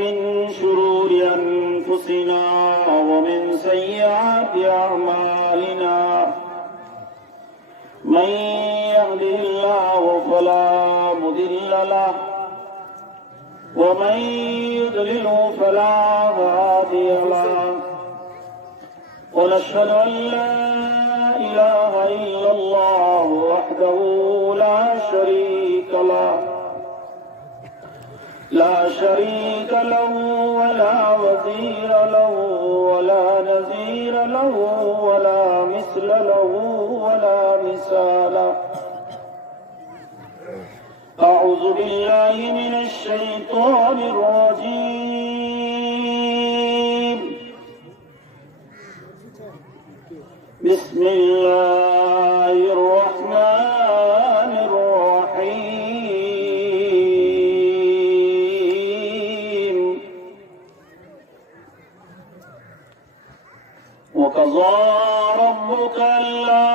من شرور أنفسنا ومن سيئات أعمالنا من يهده الله فلا مضل له ومن يضلل فلا هادي له ونشهد أن لا إله إلا الله وحده لا شريك له ولا وزير له ولا نظير له ولا مثل له ولا مثال له. أعوذ بالله من الشيطان الرجيم. بسم الله الرحمن الرحيم. وقضى ربك ألا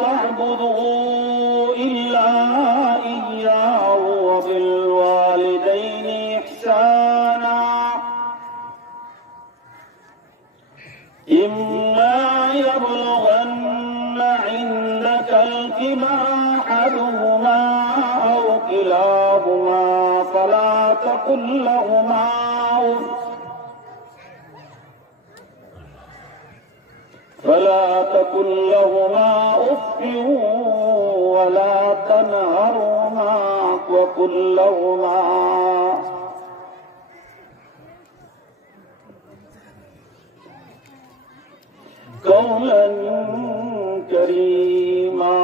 تعبدوا إلا إياه وبالوالدين إحسانا إما يبلغن عندك الكبر أحدهما أو كلاهما فلا تقل لهما أف ولا تنهرهما وقل لهما قولا كريما.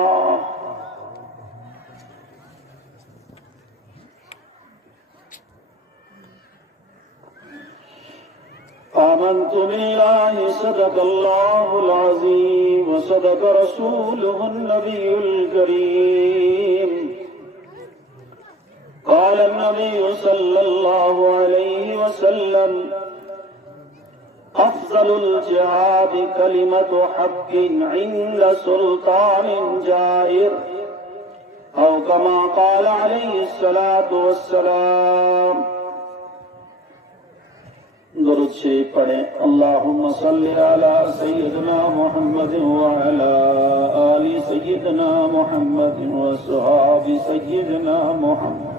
آمنت بالله صدق الله العظيم وصدق رسوله النبي الكريم. قال النبي صلى الله عليه وسلم أفضل الجهاد كلمة حق عند سلطان جائر أو كما قال عليه الصلاة والسلام. درود شریف پڑھیں. اللہم صلی علی سیدنا محمد وعلی آل سیدنا محمد وصحاب سیدنا محمد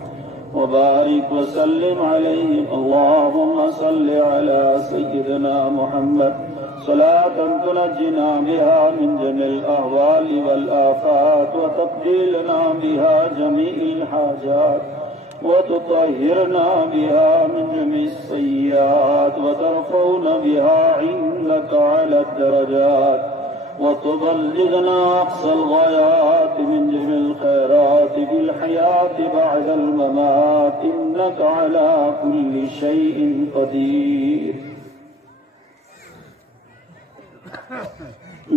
وبارک وسلم علیہ. اللہم صلی علی سیدنا محمد صلاة تنجنا بها من جميع الأهوال والآفات وتقضي بها جميع الحاجات وتطهرنا بها من جميع السيئات وترفعنا بها عندك على الدرجات وتبلغنا أقصى الغايات من جميع الخيرات في الحياة بعد الممات إنك على كل شيء قدير.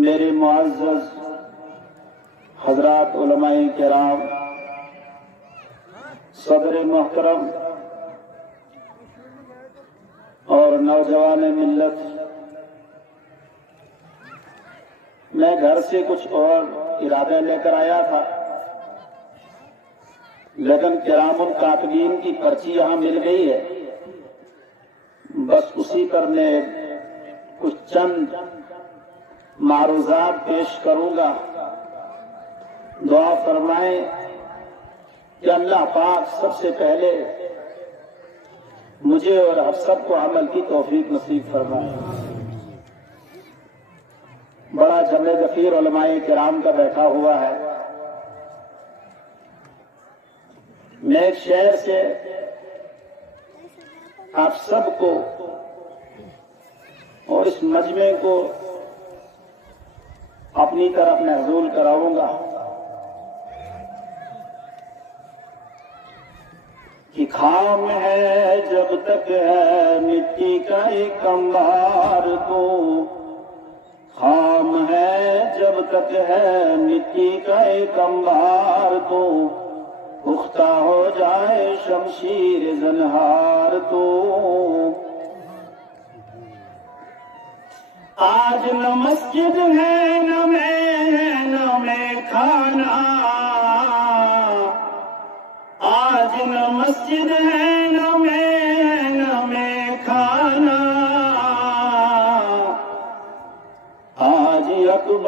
میرے معزز حضرات علماء کرام، صدر محترم اور نوجوان ملت، میں گھر سے کچھ اور ارادے لے کر آیا تھا، لیکن کرام الکاتبین کی پرچی یہاں مل گئی ہے. بس اسی پر میں کچھ چند معروضات پیش کروں گا. دعا فرمائیں کہ اللہ پاک سب سے پہلے مجھے اور آپ سب کو عمل کی توفیق نصیب فرمائے. بڑا جمع غفیر علماء کرام کا بیٹھا ہوا ہے. میں ایک شعر سے آپ سب کو اور اس مجمع کو اپنی طرف محظول کراؤں گا کہ خام ہے جب تک ہے مٹی کا ایک انبار تو، خام ہے جب تک ہے مٹی کا ایک انبار تو، پختہ ہو جائے شمشیر زنہار تو. آج نہ مسجد ہے نہ میں کھانا، آج نہ مسجد ہے نہ میں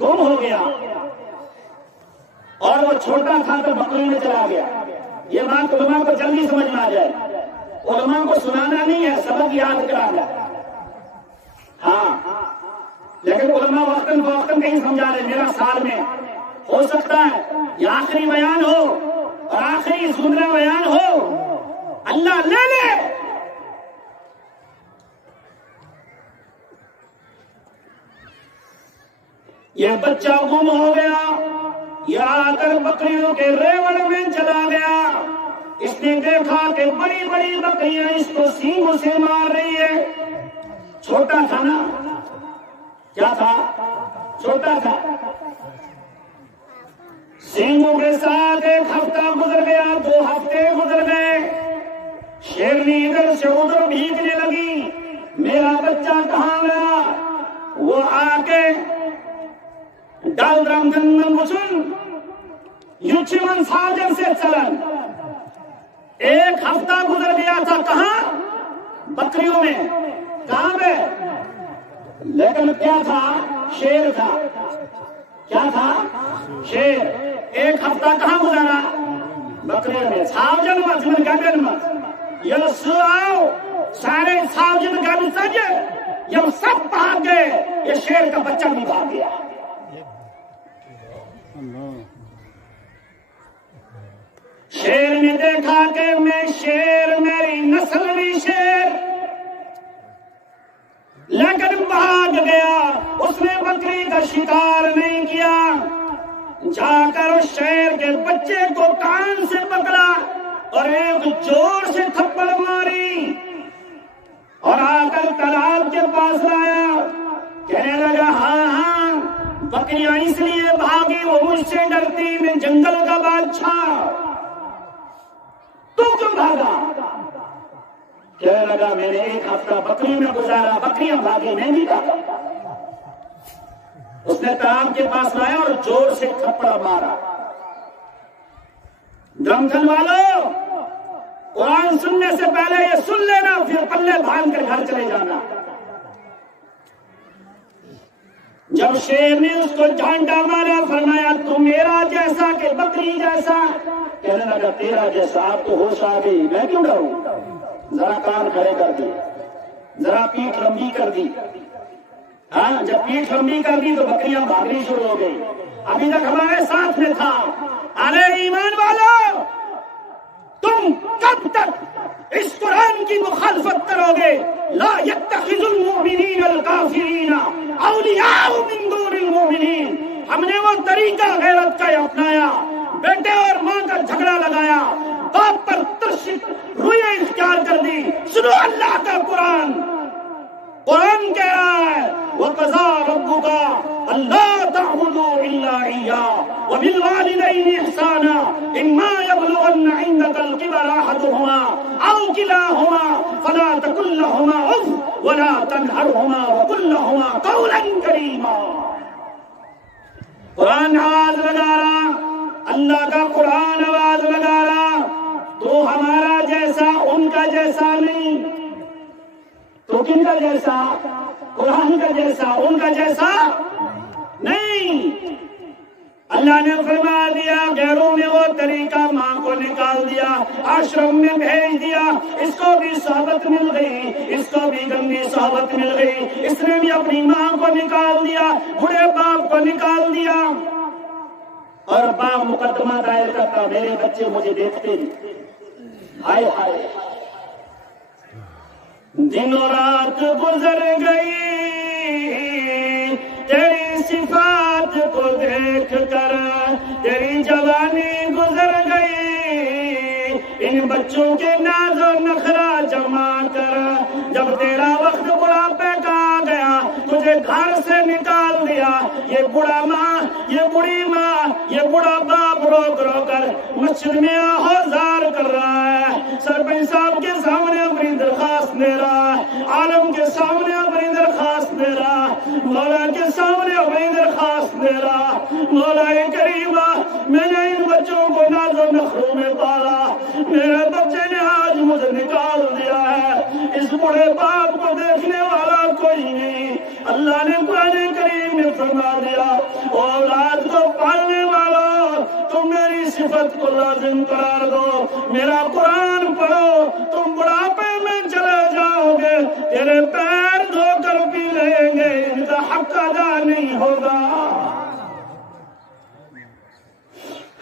گم ہو گیا اور وہ چھوٹا تھا تو بکریوں میں چلا گیا. یہ بات علماء کو جلدی سمجھ میں آ جائے. علماء کو سنانا نہیں ہے، سبق یاد کرانا ہے. ہاں لیکن علماء وقتاً فوقتاً کہیں سمجھا رہے. میرا سال میں ہو سکتا ہے یہ آخری بیان ہو اور آخری سندرا بیان ہو، اللہ لے لے. یہ بچہ گم ہو گیا، یہ آ کر بکریوں کے ریوڑ میں چلا گیا. اس نے دیکھا کہ بڑی بڑی بکریاں اس کو سینگوں سے مار رہی ہے. چھوٹا تھا نا، کیا تھا؟ چھوٹا تھا. سینگوں کے ساتھ ایک ہفتہ گزر گیا، 2 ہفتے گزر گئے. شیرنی ادھر سے ادھر بھیگنے لگی، میرا بچہ کہاں گیا؟ وہ آ کے ڈال رمضان مسن یوچمن ساجر سے چلن. 1 ہفتہ گزر گیا تھا، کہاں؟ بکریوں میں. کہاں پہ؟ لیکن کیا تھا؟ شیر تھا. کیا تھا؟ شیر. 1 ہفتہ کہاں گزارا؟ بکریوں میں. ساجن مت میں گدن مت یہ ساؤ سارے ساجن گد سجے یہ سب بھاگ گئے. یہ شیر کا بچہ بھی بھاگ گیا. شیر نے دیکھا کہ میں شیر، میری نسل بھی شیر، لیکن بھاگ گیا. اس نے بکری کا شکار نہیں کیا. جا کر شیر کے بچے کو کان سے پکڑا اور ایک زور سے تھپڑ ماری اور آ کر تالاب کے پاس لایا. کہنے لگا ہاں ہاں بکریاں اس لیے بھاگی وہ مجھ سے ڈرتی، میں جنگل کا بادشاہ. تو کیوں بھاگا؟ کہنے لگا میں نے 1 ہفتہ بکری میں گزارا، بکریاں بھاگی میں بھی بھاگا. اس نے تالاب کے پاس لایا اور زور سے تھپڑا مارا. درمکھن والو قرآن سننے سے پہلے یہ سن لینا، پھر پلے باندھ کر گھر چلے جانا. جب شیر نے اس کو جھانٹا مارا فرمایا تو میرا جیسا کہ بکری جیسا. کہنے لگا تیرا جیسا. آپ تو ہوش آ گئی، میں کیوں ڈروں؟ ذرا کان کھڑے کر دی، ذرا پیٹھ لمبی کر دی. ہاں جب پیٹھ لمبی کر دی تو بکریاں بھاگنی شروع ہو گئی. ابھی تک ہمارے ساتھ میں تھا. ارے ایمان والو تم کب تک اس قرآن کی مخالفت کرو گے؟ لا يتخذ المؤمنین الکافرین اولیاء من دون المؤمنین. ہم نے وہ طریقہ غیرت کا اپنایا، بیٹے اور ماں کا جھگڑا لگایا، باپ پر ترشک رویے اختیار کر دی. سنو اللہ کا قرآن. قرآن کہہ رہا ہے وَقَضَىٰ رَبُّكَ أَلَّا تَعْبُدُوا إِلَّا إِيَّاهُ وَبِالْوَالِدَيْنِ إِحْسَانًا إِمَّا يَبْلُغَنَّ عِندَكَ الْكِبَرَ أَحَدُهُمَا أَوْ كِلَاهُمَا فَلَا تَقُل لَّهُمَا أُفٍّ وَلَا تَنْهَرْهُمَا وَقُل لَّهُمَا قَوْلًا كَرِيمًا. قرآن آواز لگا رہا، اللہ کا قرآن آواز لگا رہا. تو ہمارا جیسا ان کا جیسا نہیں. تو کن کا جیسا؟ قرآن کا جیسا. ان کا جیسا نہیں. اللہ نے فرما دیا غیروں نے وہ طریقہ ماں کو نکال دیا، آشرم میں بھیج دیا. اس کو بھی صحبت مل گئی، اس کو بھی گندی صحبت مل گئی. اس نے بھی اپنی ماں کو نکال دیا، بوڑھے باپ کو نکال دیا. اور باپ مقدمہ دائر کرتا میرے بچے مجھے دیکھتے نہیں. ہائے ہائے دن و رات گزر گئی تیری صفات کو دیکھ کر، تیری جوانی گزر گئی ان بچوں کے ناز و نخرا جمع کر. جب تیرا وقت بڑھاپے کا آ گیا تجھے گھر سے نکال دیا. یہ بڑا ماں، یہ بڑی ماں، یہ بڑا باپ رو رو کر مسجد میں آہوزار کر رہا ہے. سرپنچ صاحب کے سامنے اپنی درخواست دے رہا ہے، عالم کے سامنے اپنی درخواست دے رہا، مولا کے سامنے اپنی درخواست دے رہا. مولا کریمہ میں نے ان بچوں کو ناز و نخروں میں پالا، میرے بچے نے آج مجھے نکال دیا ہے. اس اس بڑے باپ کو دیکھنے والا کوئی نہیں. اللہ نے قرآن کریم میں فرما دیا اولاد کو پالنے والا تم میری صفت کو لازم قرار دو, میرا قرآن پڑھو, تم بڑھاپے میں چلے جاؤ گے, تیرے پیر دھو کر پی لیں گے, ان کا حق ادا نہیں ہوگا.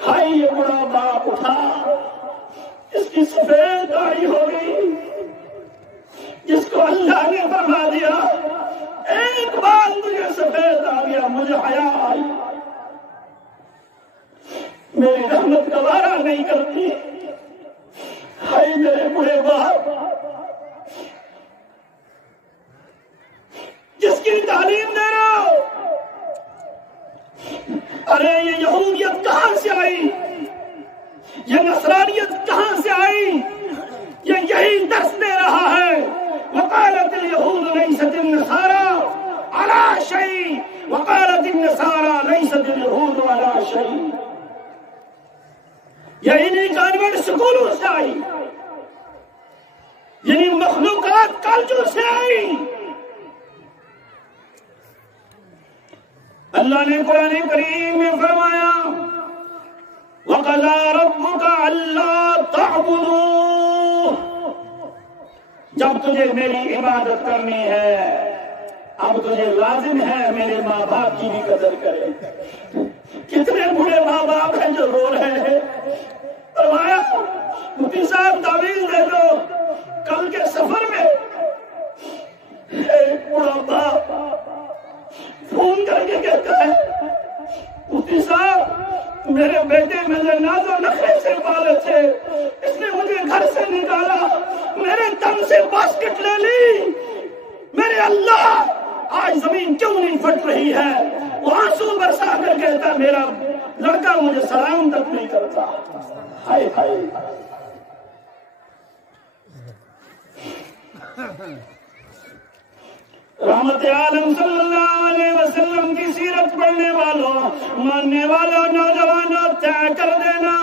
ہائی یہ بڑا باپ اٹھا, اس کی سفید داڑھی ہو گئی, جس کو اللہ نے فرما دیا ایک بار مجھے سفید آ گیا, مجھے حیا آئی, میری رحمت گوارا نہیں کرتی. ہائی میرے بڑے باپ جس کی تعلیم دے رہا ہو, ارے یہ یہودیت کہاں سے آئی, یہ نصرانیت کہاں سے آئی, یہ یہی درس دے رہا ہے. وقالت اليهود ليست النصارى على شيء وقالت النصارى ليست اليهود على شيء. یہ انہیں کانوینٹ سکولوں سے آئی, یعنی مخلوقات کالجوں سے آئی. اللہ نے قرآن کریم میں فرمایا وَقَضَىٰ رَبُّكَ أَلَّا تَعْبُدُوا, جب تجھے میری عبادت کرنی ہے اب تجھے لازم ہے میرے ماں باپ کی بھی قدر کرے. کتنے بڑے ماں باپ ہیں جو رو رہے ہیں. فرمایا مفتی صاحب تعویذ دے دو, کل کے سفر میں ایک بڑا باپ فون کر کے کہتا ہے مفتی صاحب میرے بیٹے میرے ناز و نخرے سے پالے تھے, اس نے مجھے گھر سے نکالا, میرے تن سے باسکٹ لے لی, میرے اللہ آج زمین کیوں نہیں پھٹ رہی ہے. وہ آنسو برسا کر کہتا میرا لڑکا مجھے سلام تک نہیں کرتا. ہائے ہائے, رحمت عالم صلی اللہ علیہ وسلم کی سیرت پڑھنے والوں, ماننے والوں, نوجوانوں طے کر دینا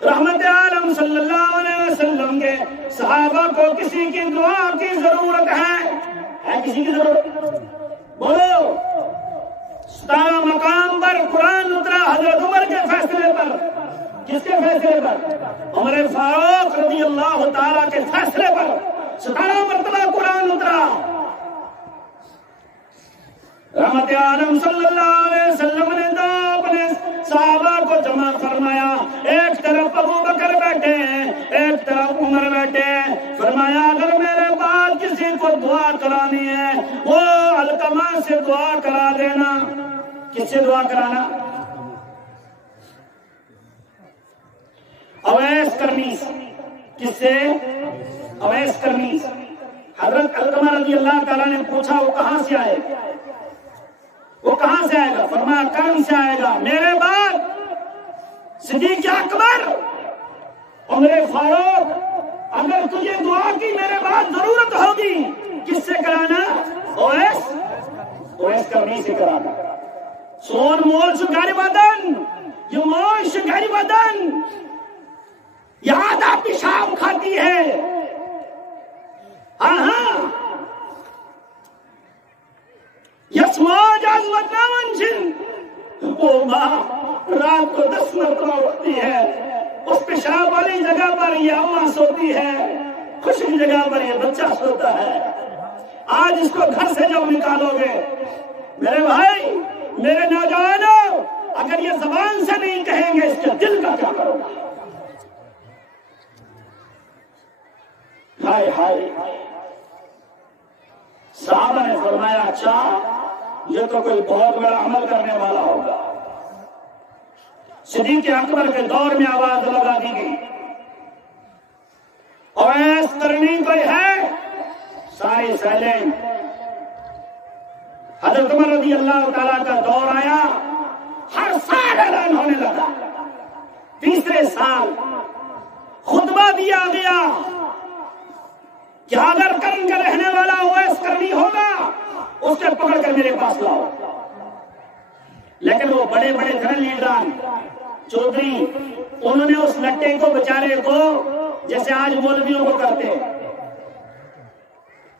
رحمت عالم صلی اللہ علیہ وسلم کے صحابہ کو کسی کی دعا کی ضرورت ہے کسی کی ضرورت؟ بولو. 17 مقام پر قرآن اترا حضرت عمر کے فیصلے پر. کس کے فیصلے پر؟ عمر فاروق رضی اللہ تعالیٰ کے فیصلے پر 17 مرتبہ قرآن اترا. رحمت عالم صلی اللہ علیہ وسلم نے تو اپنے صحابہ کو جمع فرمایا, ایک طرف ابو بکر بیٹھے ہیں, ایک طرف عمر بیٹھے ہیں. فرمایا اگر میرے بعد کسی کو دعا کرانی ہے وہ علقمہ سے دعا کرا دینا. کس سے دعا کرانا؟ اویس کرنیس. کس سے؟ اویس کرنیس. حضرت علقمہ رضی اللہ تعالیٰ نے پوچھا وہ کہاں سے آئے, وہ کہاں سے آئے گا؟ فرمایا کرم سے آئے گا. میرے بعد صدیق اکبر, عمر فاروق, اگر تجھے دعا کی میرے بعد ضرورت ہوگی کس سے کرانا؟ اویس کرنی سے کرانا. سون مول شکاری بدن, یہ مول شکاری بدن یادہ پیشاب کھاتی ہے. ہاں یسماج عظمت نامنشن, وہ ماں رات کو 10 مرتبہ اٹھتی ہے, اس پیشاب والی جگہ پر یہ اماں سوتی ہے, خشک جگہ پر یہ بچہ سوتا ہے. آج اس کو گھر سے جب نکالو گے میرے بھائی, میرے نوجوانوں, اگر یہ زبان سے نہیں کہیں گے اس کے دل کا کیا کرو گا؟ ہائے ہائے. صحابہ نے فرمایا اچھا یہ تو کوئی بہت بڑا عمل کرنے والا ہوگا. صدیق اکبر کے دور میں آواز لگا دی گئی اویس کرنی کوئی ہے؟ سارے سائلنٹ. حضرت عمر رضی اللہ تعالیٰ کا دور آیا, ہر سال اعلان ہونے لگا. تیسرے سال خطبہ دیا گیا کہ اگر کرن کا رہنے والا اویس کرنی ہوگا اس کے پکڑ کر میرے پاس لاؤ. لیکن وہ بڑے بڑے جنرل لیڈران چودھری, انہوں نے اس لٹے کو بیچارے کو جیسے آج مولویوں کو کرتے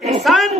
ihsan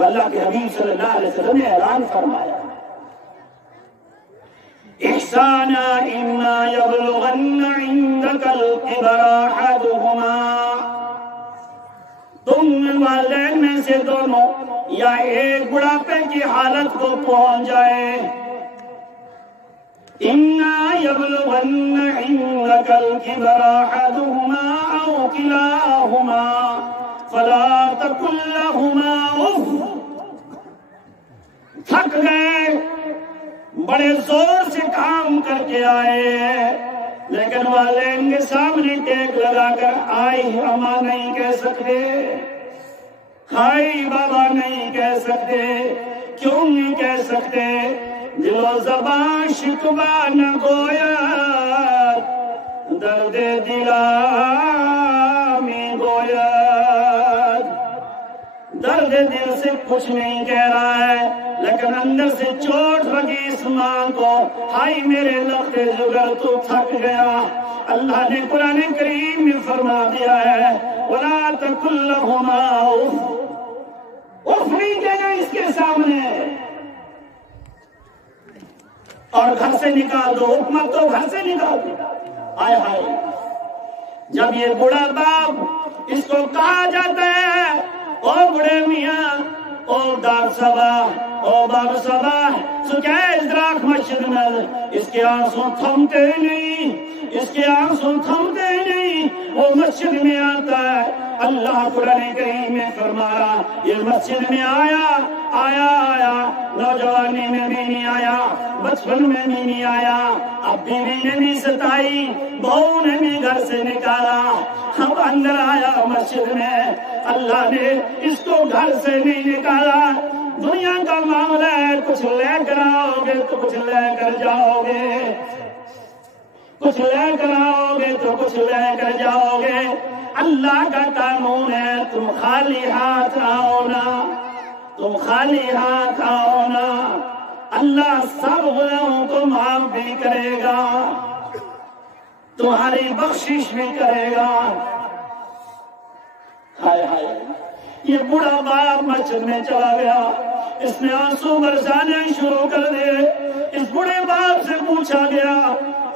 تو اللہ کے حبیب صلی اللہ علیہ وسلم نے اعلان فرمایا احسانا اما یبلغن عندک الکبر احدہما، تم والدین میں سے دونوں یا ایک بڑھاپے کی حالت کو پہنچ جائے، اما یبلغن عندک الکبر احدہما او کلاہما فلا تقل لہما اف، تھک گئے، بڑے زور سے کام کر کے آئے، لیکن والدین کے سامنے ٹیک لگا کر آئی اما نہیں کہہ سکتے، ہائی بابا نہیں کہہ سکتے، کیوں نہیں کہہ سکتے؟ دل و زبان شکوہ نہ گویا، درد دلا میں گویا، درد دل سے کچھ نہیں کہہ رہا ہے لیکن اندر سے چوٹ لگی اس ماں کو، ہائی میرے لخت جگر تو تھک گیا۔ اللہ نے قرآن کریم میں فرما دیا ہے وَلَا تَقُلْ لَهُمَا اُفْ، اُفْ نہیں کہنا اس کے سامنے، اور گھر سے نکال دو، حکمت تو گھر سے نکال دو۔ آئے ہائے، جب یہ بڑا باپ اس کو کہا جاتا ہے او بڑے میاں، او دار صبا، او باب صبا، سکے ازراق مسجد میں، اس کے آنسوں تھمتے نہیں، اس کے آنسوں تھمتے نہیں، وہ مسجد میں آتا ہے۔ اللہ قرآن کریم میں فرمایا یہ مسجد میں آیا، نوجوانی میں بھی نہیں آیا، بچپن میں بھی نہیں آیا، اب بیوی نے بھی ستائی، بہو نے بھی گھر سے نکالا، اب اندر آیا مسجد میں، اللہ نے اس کو گھر سے نہیں نکالا۔ دنیا کا معاملہ ہے، کچھ لے کر آؤ گے تو کچھ لے کر جاؤ گے، کچھ لے کر آؤ گے تو کچھ لے کر جاؤ گے۔ اللہ کا قانون ہے تم خالی ہاتھ آؤ نا، تم خالی ہاتھ آؤ نا، اللہ سب گناہوں کو معاف بھی کرے گا، تمہاری بخشش بھی کرے گا۔ ہائے ہائے، یہ بڑا باپ مسجد میں چلا گیا، اس نے آنسو برسانے شروع کر دیے۔ اس بڑے باپ سے پوچھا گیا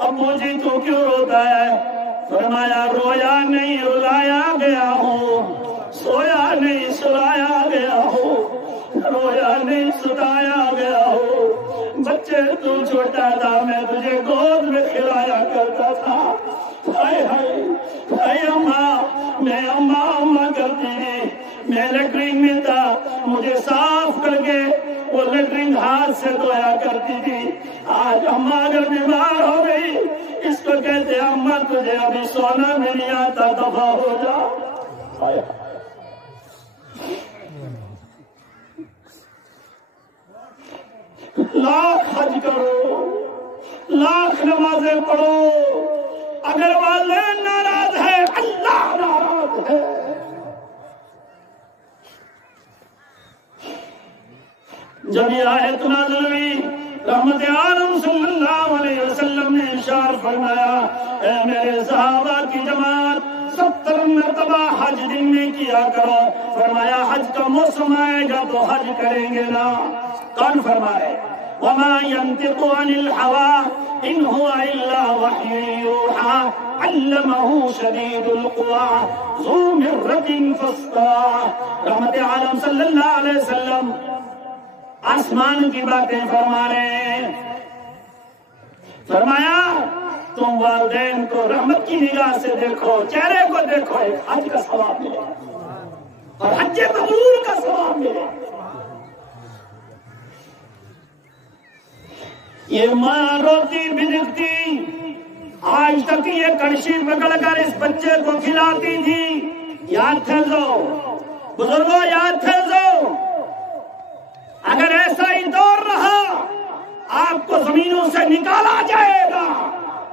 ابو جی تو کیوں روتا ہے؟ فرمایا رویا نہیں رلایا گیا ہوں، سویا نہیں سلایا گیا ہوں، رویا نہیں ستایا گیا ہوں، بچے تو چھوٹا تھا میں تجھے گود میں کھلایا کرتا تھا، ہائے ہائے ہائے اماں، میں اماں کرتی تھی، میں لیٹرنگ میں تھا، مجھے صاف کر کے وہ لیٹرنگ ہاتھ سے دھویا کرتی تھی، آج اماں اگر بیمار ہو گئی اس کو کہتے اماں تجھے ابھی سونا میں نہیں آتا، دفع ہو جا۔ لاکھ حج کرو، لاکھ نمازیں پڑھو، اگر والدین ناراض ہے اللہ ناراض ہے۔ جب یہ آیت نازل ہوئی رحمت عالم صلی اللہ علیہ وسلم نے ارشاد فرمایا اے میرے صحابہ کی جماعت 70 مرتبہ حج دن میں کیا کرو، فرمایا حج کا موسم آئے گا تو حج کریں گے نا۔ کون فرمائے وما ينطق عن الهوى ان هو الا وحي يوحى علمه شديد القوى ذو مرة فاستوى۔ رحمت عالم صلی اللہ علیہ وسلم آسمان کی باتیں فرما رہے ہیں، فرمایا تم والدین کو رحمت کی نگاہ سے دیکھو، چہرے کو دیکھو، ایک حج کا ثواب ملے اور حج مبرور کا ثواب ملے۔ یہ ماں روتی بھجکتی، آج تک یہ کڑچی پکڑ کر اس بچے کو کھلاتی تھی، یاد تھیزو بزرگوں، یاد تھیزو، اگر ایسا ہی دور رہا آپ کو زمینوں سے نکالا جائے گا،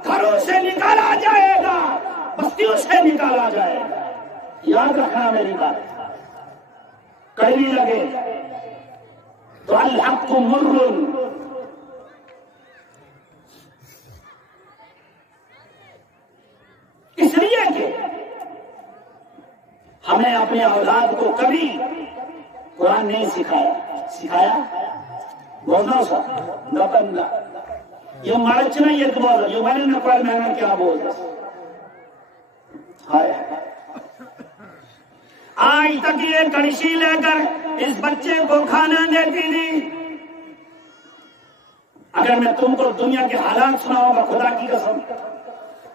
گھروں سے نکالا جائے گا، بستیوں سے نکالا جائے گا۔ یاد رکھنا میری بات، کڑوی لگے تو الحق مر، اس لیے کہ ہمیں اپنے اولاد کو کبھی قرآن نہیں سکھایا. سکھایا بولنا سا نبنا یہ مرچنا یہ بول یہ میں نے پر میں نے کیا بول ہائے آج تک یہ کڑچی لے کر اس بچے کو کھانا دیتی تھی. اگر میں تم کو دنیا کے حالات سناؤں گا خدا کی قسم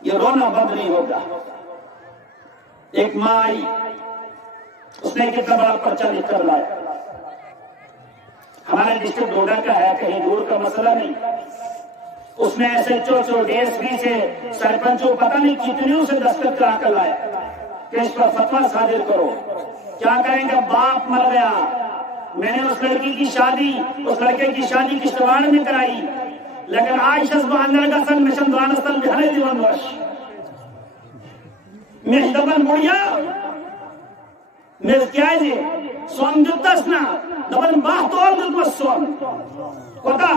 یہ رونا بند نہیں ہوگا. ایک ماں آئی اس نے کتنا بڑا پرچہ لکھ کر لایا. ہمارے ڈسٹرکٹ ڈوڈا کا ہے کہیں دور کا مسئلہ نہیں. اس نے ایسے چو ڈی ایس پی سے سرپنچوں پتہ نہیں کتنیوں سے دستخط کرا کر لایا کہ اس پر فتویٰ صادر کرو. کیا کریں گے باپ مر گیا. میں نے اس لڑکی کی شادی اس لڑکے کی شادی کشتواڑ میں کرائی لیکن آج اندر کا سن مشن دانستان میں ہرے دیوان ورش میں دبن بڑھیا میں کیا جی سون جتسنا دبن باہتول دلکوس سون کوتا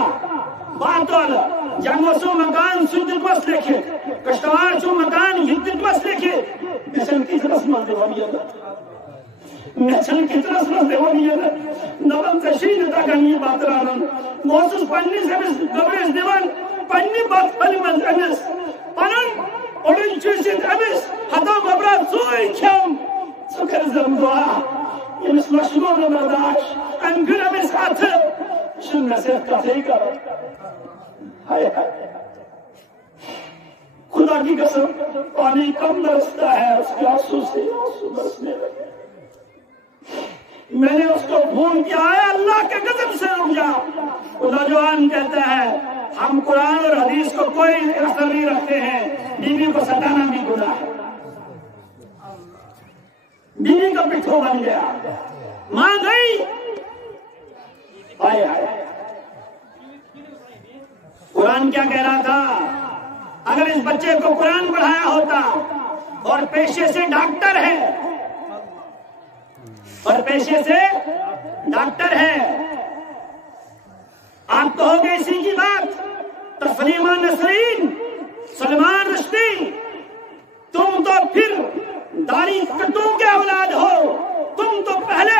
باہتول جنگو سو مکان سو دلکوس لیکھے کشتواڑ سو مکان یہ دلکوس لیکھے مشن کی رسم دیوانی ہے مشن کی رسم دیوانی ہے نبن تشہید تاکنی بات رانن موسوس پنی سمیس گبریس دیوان پنی بات پلی من امیس پنن اڑن چوشید امیس حتا گبرات سوئی کھیم سکر زم دعا یمس مشمول مرداش انگر امیس آتھر شن نصیحت کافی کرو. ہائے ہائے خدا کی قسم پانی کم برستا ہے اس کے آنسو سے آنسو برسنے لگے. میں نے اس کو فون کیا ہے اللہ کے غضب سے رک جا. نوجوان کہتا ہے ہم قرآن اور حدیث کو کوئی اثر نہیں رکھتے ہیں بیوی کو ستانا بھی گناہ ہے. بیوی کا پٹھو بن گیا ماں گئی. آئے آئے قرآن کیا کہہ رہا تھا اگر اس بچے کو قرآن پڑھایا ہوتا اور پیشے سے ڈاکٹر ہے اور پیشے سے ڈاکٹر ہے آپ کہو گے اسی کی بات تسلیمہ نسرین سلمان رشدی تم تو پھر داڑھی کٹوں کے اولاد ہو. تم تو پہلے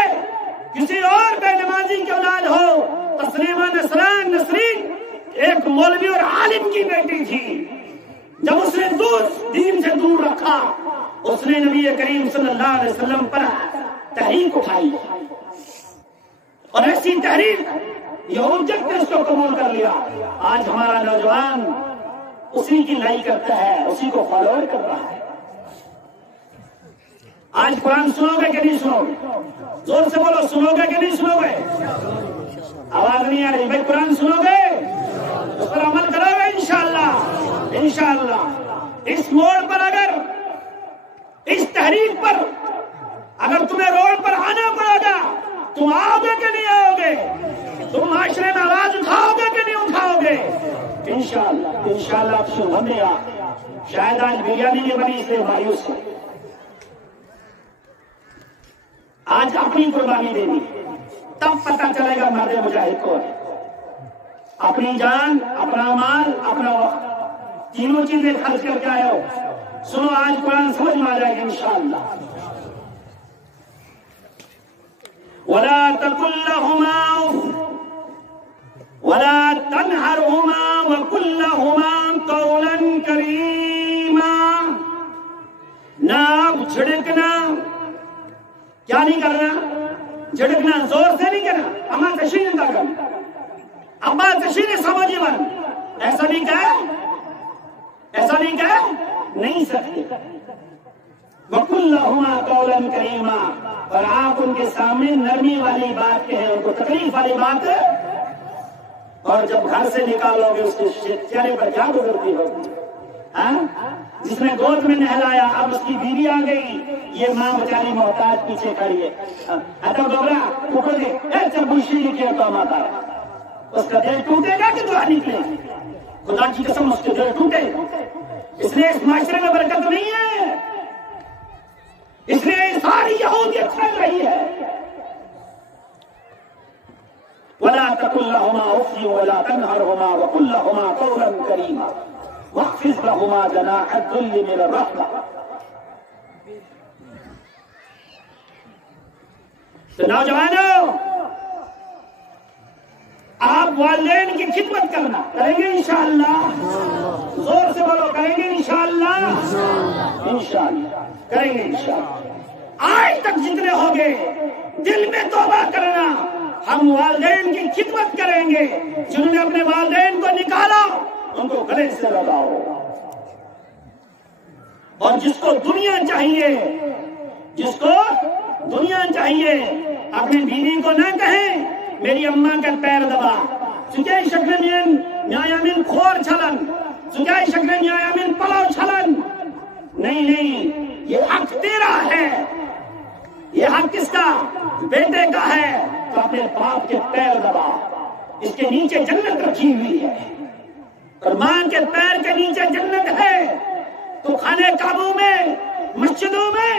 کسی اور بے نمازی کی اولاد ہو. تسلیمہ نسرین ایک مولوی اور عالم کی بیٹی تھی. جب اس نے دین سے دور رکھا اس نے نبی کریم صلی اللہ علیہ وسلم پر تحریک اٹھائی اور ایسی تحریک یہ آبجیکٹ اس کو قبول کر لیا. آج ہمارا نوجوان اسی کی لائی کرتا ہے اسی کو فالوور کر رہا ہے. آج قرآن سنو گے کہ نہیں سنو گے؟ زور سے بولو سنو گے کہ نہیں سنو گے؟ آواز نہیں آ رہی بھائی. قرآن سنو گے اس پر عمل کرو گے انشاءاللہ. انشاءاللہ اس موڑ پر اگر اس تحریک پر اگر تمہیں روڈ پر آنا پڑے گا تم آؤ گے کہ نہیں آؤ گے؟ تم معاشرے میں آواز اٹھاؤ گے کہ نہیں اٹھاؤ گے؟ انشاءاللہ انشاءاللہ آپ سے ہم نے شاید آج بریانی نہیں بنی اس لیے مایوس ہے. آج اپنی قربانی دینی تب پتہ چلے گا مرد مجاہد کو. اپنی جان اپنا مال اپنا وقت تینوں چیزیں خرچ کر کے آئے ہو. سنو آج قرآن سمجھ میں آ جائے گا انشاءاللہ. ولا تقل لهما ولا تنهرهما وقل لهما قولا كريما. نہ جھڑکنا. کیا نہیں کرنا؟ جھڑکنا زور سے نہیں کرنا. اما تشریح نہ کرنا. اما تشریح سمجھے من ایسا نہیں کہا ایسا نہیں کہا نہیں سکتے. وَقُلْ لَهُمَا قَوْلًا كَرِيمًا. اور آپ ان کے سامنے نرمی والی بات کہیں ان کو تکلیف والی بات. اور جب گھر سے نکالو گے اس کے چہرے پر کیا گزرتی ہوگی؟ جس نے گود میں نہلایا اب اس کی بیوی آ گئی یہ ماں بیچاری محتاج پیچھے کھڑی ہے. تو گھبرا اوپر دے ایسا بشی نہیں کیا تو ماتا اس کا دل ٹوٹے گا کہ دعا نکلے گی. خدا کی قسم اس کے دل ٹوٹے. اس لیے اس معاشرے میں برکت نہیں ہے. اس لیے ساری یہودیت پھیل رہی ہے. ولا تقل لهما اف ولا تنهرهما وقل لهما قولا كريما واخفض لهما جناح الذل من الرحمة. تو نوجوانوں، آپ والدین کی خدمت کرنا کریں گے انشاءاللہ؟ زور سے بولو، کریں گے انشاءاللہ؟ انشاءاللہ کریں گے انشاءاللہ۔ آج تک جتنے ہو گئے دل میں توبہ کرنا، ہم والدین کی خدمت کریں گے۔ جنہوں نے اپنے والدین کو نکالا ان کو گلے سے لگاؤ، اور جس کو دنیا چاہیے، جس کو دنیا چاہیے، اپنی بیوی کو نہ کہیں میری اماں کا پیر دبا، سکے شکل میامن کھور چھلن، سکے شکل میامن پلو چھلن۔ نہیں، یہ حق تیرا ہے، یہ حق کس کا؟ بیٹے کا ہے، تو اپنے باپ کے پیر دبا۔ اس کے نیچے جنت رکھی ہوئی ہے، اور ماں کے پیر کے نیچے جنت ہے۔ تو خانے کعبوں میں، مسجدوں میں،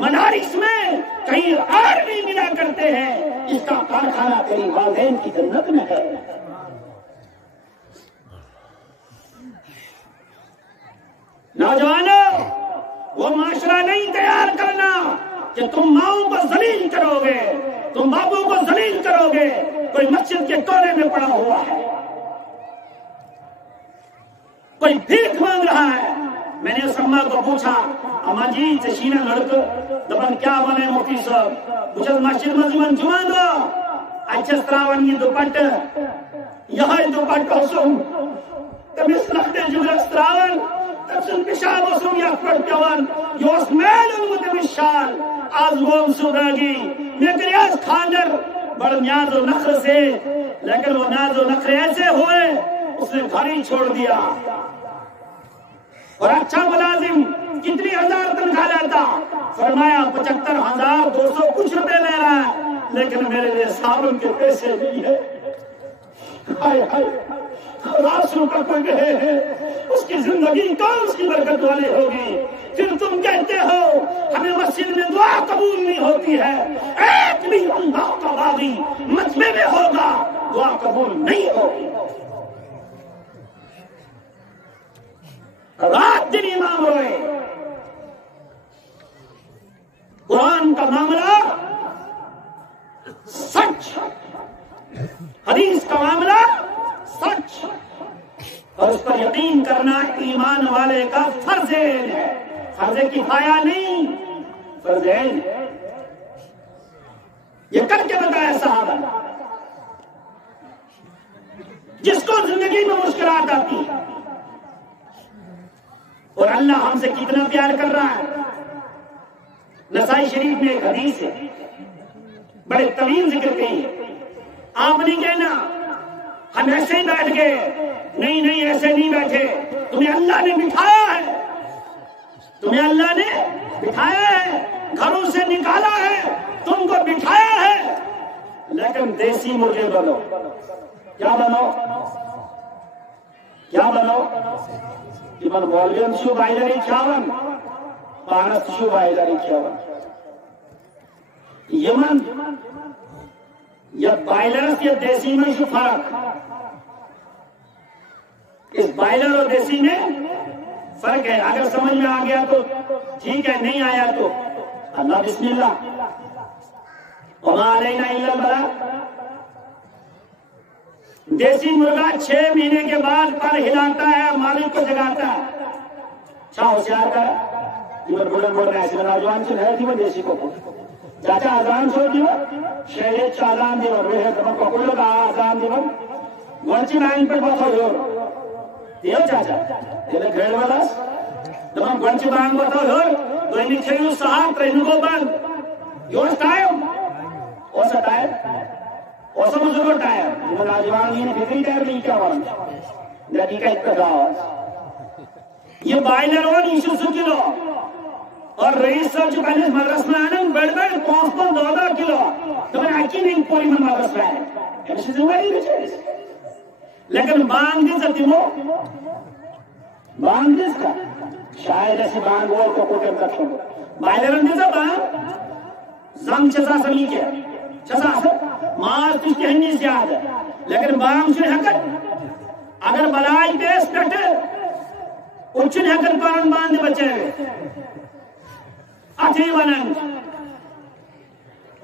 مدارس میں کہیں اور نہیں ملا کرتے ہیں، اس کا کارخانہ تیری والدین کی جنت میں ہے۔ نوجوانوں، وہ معاشرہ نہیں تیار کرنا کہ تم ماؤں کو ذلیل کرو گے، تم باپوں کو ذلیل کرو گے۔ کوئی مسجد کے کونے میں پڑا ہوا ہے، کوئی بھیک مانگ رہا ہے۔ میں نے اس اماں کو پوچھا، اماں جی چشینہ لڑک دبن کیا بنے مفتی صاحب بچت مسجد مزمن جمعہ دو اچھا ستراون یہ دوپٹ یہاں دوپٹ حسوم تمیس لخت جمعہ ستراون تبسن پشاب حسوم یا پڑ پیوان یوس میل المتمیس شال آز گوم سوداگی لیکن آج خاندر بڑا نیاز و نخر سے، لیکن وہ نیاز و نخر ایسے ہوئے اس نے گھر ہی چھوڑ دیا۔ اور اچھا ملازم کتنی ہزار تنخواہ لیتا؟ فرمایا 75,200 کچھ روپے لے رہا ہے، لیکن میرے لیے صابن کے پیسے نہیں ہے۔ ہائے ہائے، 10 روپے کوئی رہے ہیں، اس کی زندگی کون سی برکت والی ہوگی؟ پھر تم کہتے ہو ہمیں مسجد میں دعا قبول نہیں ہوتی ہے۔ ایک بھی اللہ کا باغی مجمع میں ہوگا، دعا قبول نہیں ہوگی۔ رات دن امام روئے، قرآن کا معاملہ سچ، حدیث کا معاملہ سچ، اور اس پر یقین کرنا ایمان والے کا فرض ہے، فرض کفایہ نہیں، فرض ہے۔ یہ کر کے بتایا صحابہ، جس کو زندگی میں مشکلات آتی ہے اور اللہ ہم سے کتنا پیار کر رہا ہے۔ نسائی شریف میں ایک حدیث ہے، بڑے طویل ذکر کہی ہے۔ آپ نہیں کہنا ہم ایسے ہی بیٹھ گئے، نہیں ایسے نہیں بیٹھے، تمہیں اللہ نے بٹھایا ہے، تمہیں اللہ نے بٹھایا ہے، گھروں سے نکالا ہے، تم کو بٹھایا ہے، لیکن دیسی مرغے بنو۔ کیا بنو؟ کیا بنو؟ یمن مولوین شو بائلری کھیاون، پانس شو بائلری کھیاون۔ یمن یا بائلرس یا دیسی میں شو فرق؟ اس بائلر اور دیسی میں فرق ہے۔ اگر سمجھ میں آ گیا تو ٹھیک ہے، نہیں آیا تو اللہ بسم اللہ، وما علینا الا البلاغ۔ دیسی مرغا 6 مہینے کے بعد پر ہلاتا ہے، مالک کو جگاتا ہے۔ اچھا ہوشیار کا یہ بڑے بول رہے ہیں نوجوان سے ہے کہ وہ دیسی کو چاچا آزان چھوڑ دیو شہر چالان دیو روح تمام کو کلو کا آزان دیو گونچی بائن پر بہت ہو دیو چاچا یہ گھر والا تمام گونچی بائن بہت ہو دو انہی چھیو صاحب ترہنو کو بند یو ٹائم اوسا ٹائم اوسا مزرگو ٹائم یہ نوجوان یہ فکری ٹائم نہیں کیا ورنہ دقیقہ اتقاء یہ بائلر اور ایشو سو کلو اور رئیس صاحب جو پہلے مدرس میں آنے بڑھ بڑھ 5-2 کلو تو میں آکی نہیں پوری من مدرس میں آنے کمیشن سے ہوئی بیچے لیکن بانگ دن سکتی ہو بانگ دن کا شاید ایسی بانگ اور کو کوٹر تک ہو بائلر دن سا بانگ زنگ چھسا سمی کیا چھسا ماز تجھ کی ہنی زیاد ہے لیکن بانگ سے حقت اگر بلائی پیس کٹے اچھن حقت پارن باندھ بچے ہوئے اٹھی ونن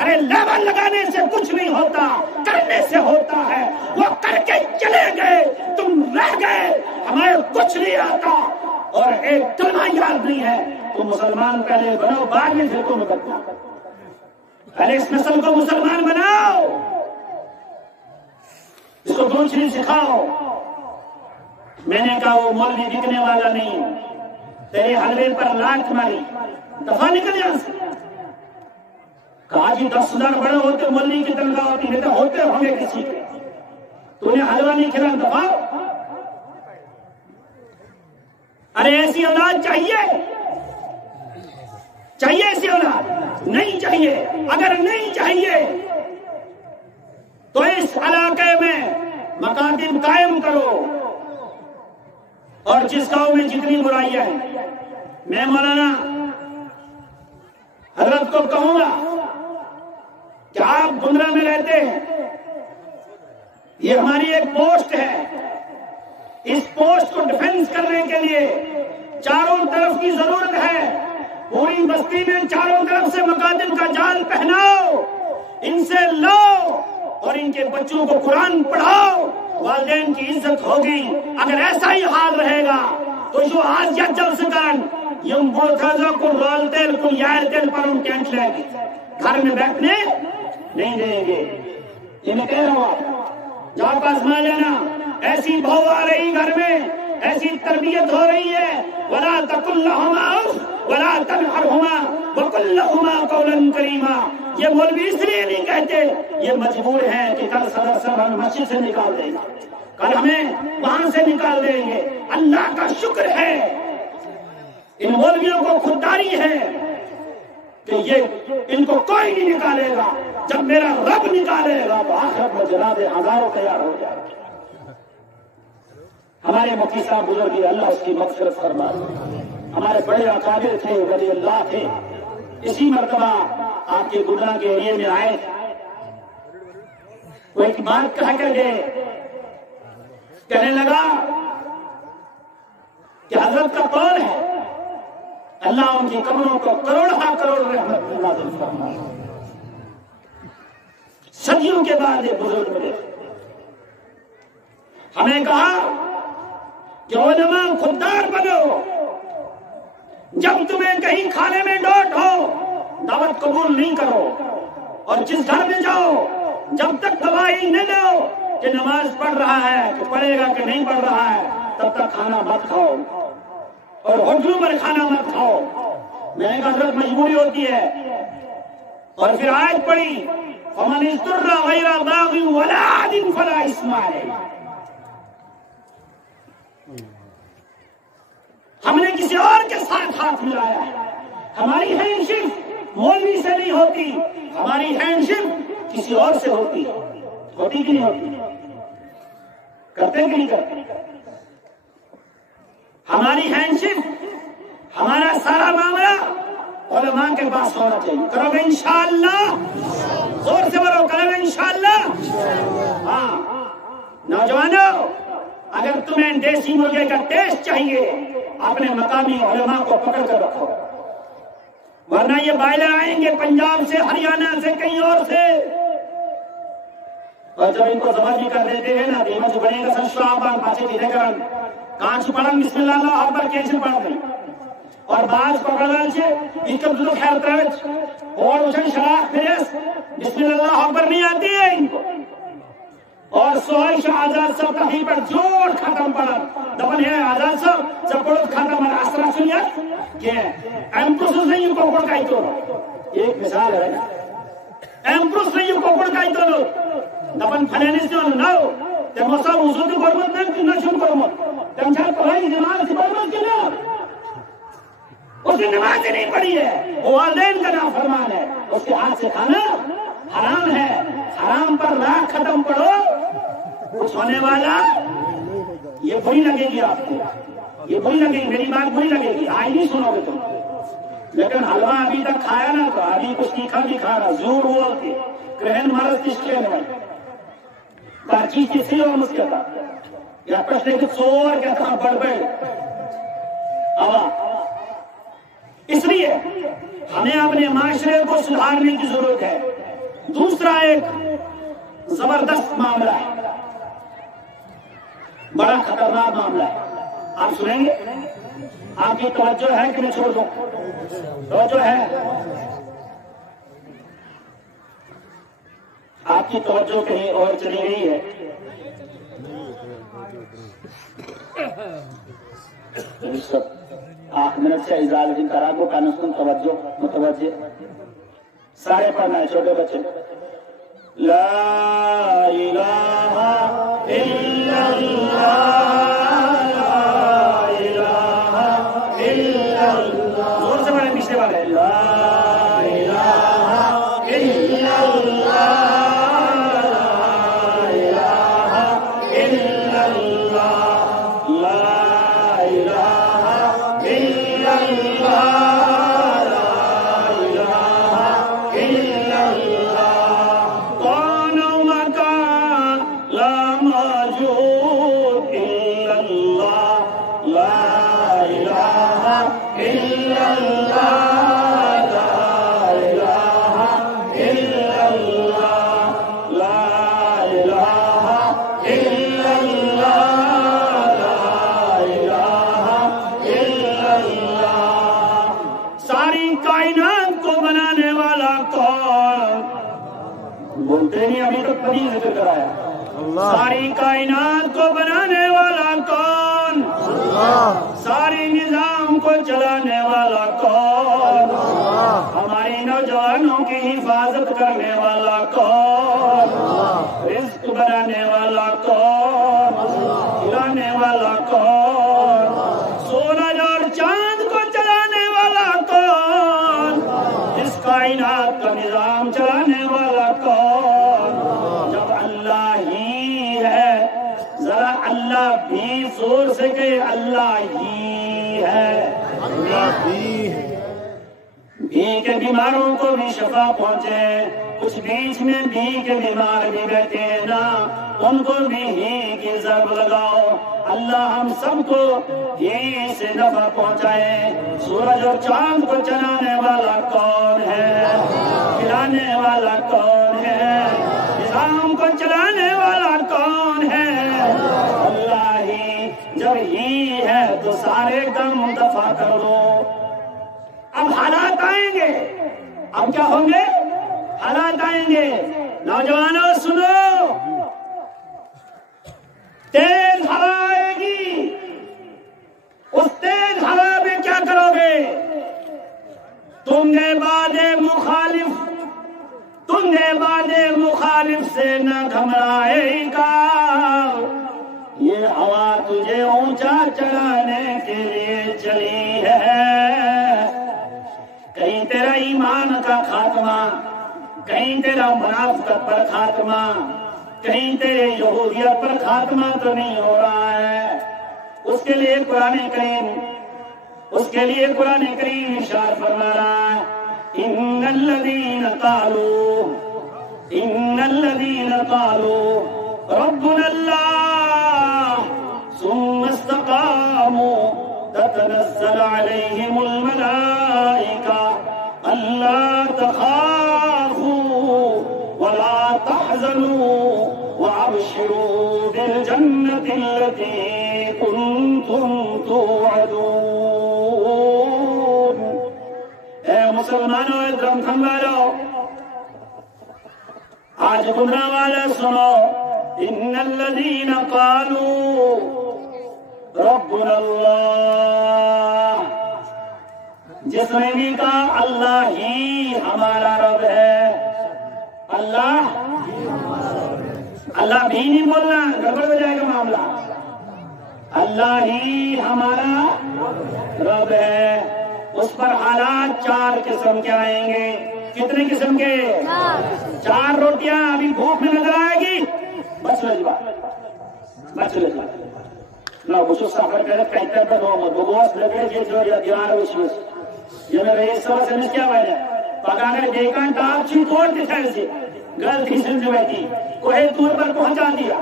ارے لیبل لگانے سے کچھ نہیں ہوتا، کرنے سے ہوتا ہے۔ وہ کر کے چلے گئے، تم رہ گئے، ہمیں کچھ نہیں آتا اور ایک کلمہ یاد نہیں ہے۔ تم مسلمان پہلے بنو، بعد میں پھر تم کرنا، پہلے اس نسل کو مسلمان بناؤ، اس کو دوسری سکھاؤ۔ میں نے کہا وہ مولوی بکنے والا نہیں، تیرے حلوے پر لات ماری، دفعہ نکل یہاں سے۔ کہا جی 10,000 بڑے ہوتے مولوی کی تنخواہ ہوتی، نہیں تو ہوتے ہوں گے کسی کے، تو نے حلوہ نہیں کھلا، دفعہ۔ ارے ایسی اولاد چاہیے؟ چاہیے ایسی اولاد؟ نہیں چاہیے۔ اگر نہیں چاہیے تو اس علاقے میں مکاتب قائم کرو، اور جس گاؤں میں جتنی برائیاں ہیں، میں مولانا حضرت کو کہوں گا کہ آپ گندرا میں رہتے ہیں، یہ ہماری ایک پوسٹ ہے، اس پوسٹ کو ڈیفینس کرنے کے لیے چاروں طرف کی ضرورت ہے۔ پوری بستی میں چاروں طرف سے مکاتب کا جال پہناؤ، ان سے لو اور ان کے بچوں کو قرآن پڑھاؤ، والدین کی عزت ہوگی۔ اگر ایسا ہی حال رہے گا تو جو آج یا جب سکن یم بولتھازا کو رول تیل کو یار تیل پر ان ٹینٹ لے گی، گھر میں بیٹھنے نہیں دیں گے۔ یہ میں کہہ رہا ہوں، جہاں پاس مان لینا، ایسی بہو آ رہی گھر میں، ایسی تربیت ہو رہی ہے، وَلَا تَقُلْ لَهُمَا أُفٍّ وَلَا تَنْهَرْهُمَا وَقُلْ لَهُمَا قَوْلًا كَرِيمًا۔ یہ مولوی اس لیے نہیں کہتے، یہ مجبور ہیں کہ کل صدر صاحب ہمیں مسجد سے نکال دیں گے، کل ہمیں وہاں سے نکال دیں گے۔ اللہ کا شکر ہے ان مولویوں کو خودداری ہے کہ یہ ان کو کوئی نہیں نکالے گا، جب میرا رب نکالے گا تو آخرت میں جنازے ہزاروں تیار ہو جائے گے۔ ہمارے مفتی صاحب بزرگ، اللہ اس کی مغفرت فرمائے، ہمارے بڑے اکابر تھے، ولی اللہ تھے، اسی مرتبہ آپ کے گڈرا کے ایریے میں آئے، وہ ایک بات کہا کر گئے، کہنے لگا کہ حضرت کا قول ہے اللہ ان کی قبروں کو کروڑ کروڑ رحمت نازل فرمائے۔ صدیوں کے بعد یہ بزرگ ملے، ہمیں کہا کہ علماء خوددار بنو، جب تمہیں کہیں کھانے میں ڈوٹ ہو دعوت قبول نہیں کرو، اور جس گھر میں جاؤ جب تک گواہی نہ دو کہ نماز پڑھ رہا ہے کہ پڑھے گا کہ نہیں پڑھ رہا ہے تب تک کھانا مت کھاؤ، اور ہوٹلوں پر کھانا مت کھاؤ۔ میں نے کہا حضرت مجبوری ہوتی ہے، اور پھر آیت پڑھی فَمَنِ اضْطُرَّ غَيْرَ بَاغٍ وَلَا عَادٍ فَلَا إِثْمَ عَلَيْهِ۔ ہم نے کسی اور کے ساتھ ہاتھ ملایا ہے، ہماری ہینڈشپ مولوی سے نہیں ہوتی، ہماری ہینڈشپ کسی اور سے ہوتی کہ نہیں ہوتی؟ کرتے کہ نہیں کرتے؟ ہماری ہینڈشپ، ہمارا سارا معاملہ علماء کے پاس ہونا چاہیے۔ کرو گے انشاءاللہ؟ زور سے بولو، کرو گے انشاءاللہ؟ ہاں نوجوانوں، اگر تمہیں دیسی مرغے کا ٹیسٹ چاہیے اپنے مقامی علماء کو پکڑ کر رکھو، ورنہ یہ بائلر آئیں گے پنجاب سے، ہریانہ سے، کہیں اور سے، اور جب ان کو زبردی کر دیتے ہیں نا دیمہ جو بنے گا سنشو آبان پاچے دیدے کرن کانچ پڑھن بسم اللہ اللہ اکبر کیسے پڑھ دیں، اور بعض پکڑان سے ایکم دلو خیر تروچ اور اسے شراح پھرس بسم اللہ اکبر نہیں آتی ہے ان کو، اور سوائش آزاد صاحب تحیل پر جوڑ ختم پڑھن دفن ہے آزاد صاحب جب پڑھت ختم ہے آسرہ سنیا کہ ایمپروس نہیں یوں کوکڑ کائی تو ایک مثال ہے، ایمپروس نہیں یوں کوکڑ کائی تو دفن پھلینے سے نو تے موسیٰ وضو کی برمت نہ شن کرمت تم جہاں پڑھائی نماز کی برمت کی نہ اس نے نماز نہیں پڑھی ہے، وہ والدین کا نافرمان ہے، اس کے ہاتھ سے کھانا حرام ہے، حرام پر راہ ختم پڑھو، کچھ ہونے والا یہ بری لگے گی آپ کو، یہ بری لگے گی، میری بات بری لگے گی، آج نہیں سنو گے تم، لیکن حلوہ ابھی تک کھایا نہ تو ابھی کچھ تیکھا بھی کھا رہا، زور بول کے کرہن مرض تشکین ہے بارچیز کی سی اور مسکتا یا پرشنے کے سور کہتا ہوں بڑھ بڑھ آوا، اس لیے ہمیں اپنے معاشرے کو سدھارنے کی ضرورت ہے۔ دوسرا ایک زبردست معاملہ ہے، بڑا خطرناک معاملہ ہے، آپ سنیں گے؟ آپ کی توجہ ہے کہ میں چھوڑ دوں؟ توجہ ہے؟ آپ کی توجہ کہیں اور چلی گئی ہے؟ آٹھ منٹ سے اجازت دن کرا کو کانستن توجہ متوجہ سارے پڑھنا ہے چھوٹے بچے. لا الہ الا اللہ لا الہ الا اللہ. زور سے پڑھیں پیچھے والے. لا الہ الا اللہ ابھی تک کبھی ذکر کرایا. ساری کائنات کو بنانے والا کون؟ ساری نظام کو چلانے والا کون؟ ہماری نوجوانوں کی حفاظت کرنے والا کون؟ رزق بنانے والا کون؟ کھلانے والا کون؟ سورج اور چاند کو چلانے والا کون؟ اس کائنات کا نظام چلانے والا کون؟ جب اللہ ہی ہے، ذرا اللہ بھی زور سے کہے اللہ ہی ہے. اللہ بھی ہے. بھی کے بیماروں کو بھی شفا پہنچے. کچھ بیچ میں بھی کے بیمار بھی بیٹھے ہیں نا، ان کو بھی ہی کی ضرب لگاؤ. اللہ ہم سب کو ہی سے نفع پہنچائے. سورج اور چاند کو چلانے والا کون ہے؟ کھلانے والا کون ہے؟ نظام کو چلانے والا کون ہے؟ اللہ ہی. جب ہی ہے تو سارے غم دفع کر دو. اب حالات آئیں گے. اب کیا ہوں گے؟ حالات آئیں گے. نوجوانوں سنو، تیز ہوا آئے گی. اس تیز ہوا میں کیا کرو گے؟ تم نے بعد مخالف سے نہ گھبرائے گا. یہ ہوا تجھے اونچا چڑھانے کے لیے چلی ہے. کہیں تیرا ایمان کا خاتمہ، کہیں تیرا منافقت پر خاتمہ، کہیں تیرے یہودیت پر خاتمہ تو نہیں ہو رہا ہے. اس کے لیے قرآن کریم ارشاد فرما رہا ہے ان الذين قالوا ربنا الله ثم استقاموا تتنزل عليهم الملائكة ألا تخافوا ولا تحزنوا وأبشروا بالجنة التي كنتم توعدون. اے مسلمانوں، ادھر سنبھالو، آج گمراہ والا سنو. ان الذين قالوا ربنا اللہ، جس نے بھی کہا اللہ ہی ہمارا رب ہے. اللہ بھی نہیں بولنا، گڑبڑ ہو جائے گا معاملہ. اللہ ہی ہمارا رب ہے. اس پر حالات چار قسم کے آئیں گے. کتنے قسم کے؟ چار روٹیاں. ابھی بھوک میں نظر آئے گی. بچ لے جا نہ بچو سفر کرے کہتے پر ہو مت بگوس لگے جی جو دیوار وشوس یہ میں رئیس سوا سے کیا وجہ پکانے دیکھان ٹاپ چی توڑ دکھائے سے گل کھسن جو بیٹھی کوئی دور پر پہنچا دیا.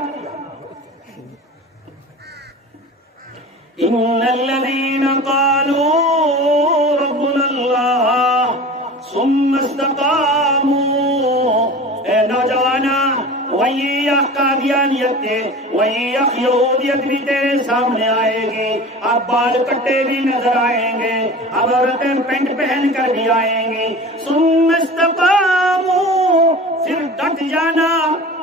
ان الذين قالوا ربنا الله ثم استقاموا وہی قادیانیت کے وہی یہودیت بھی تیرے سامنے آئے گی. اب بال کٹے بھی نظر آئیں گے, اب عورتیں پینٹ پہن کر بھی آئیں گی. ثم استقاموا, پھر ڈٹ جانا,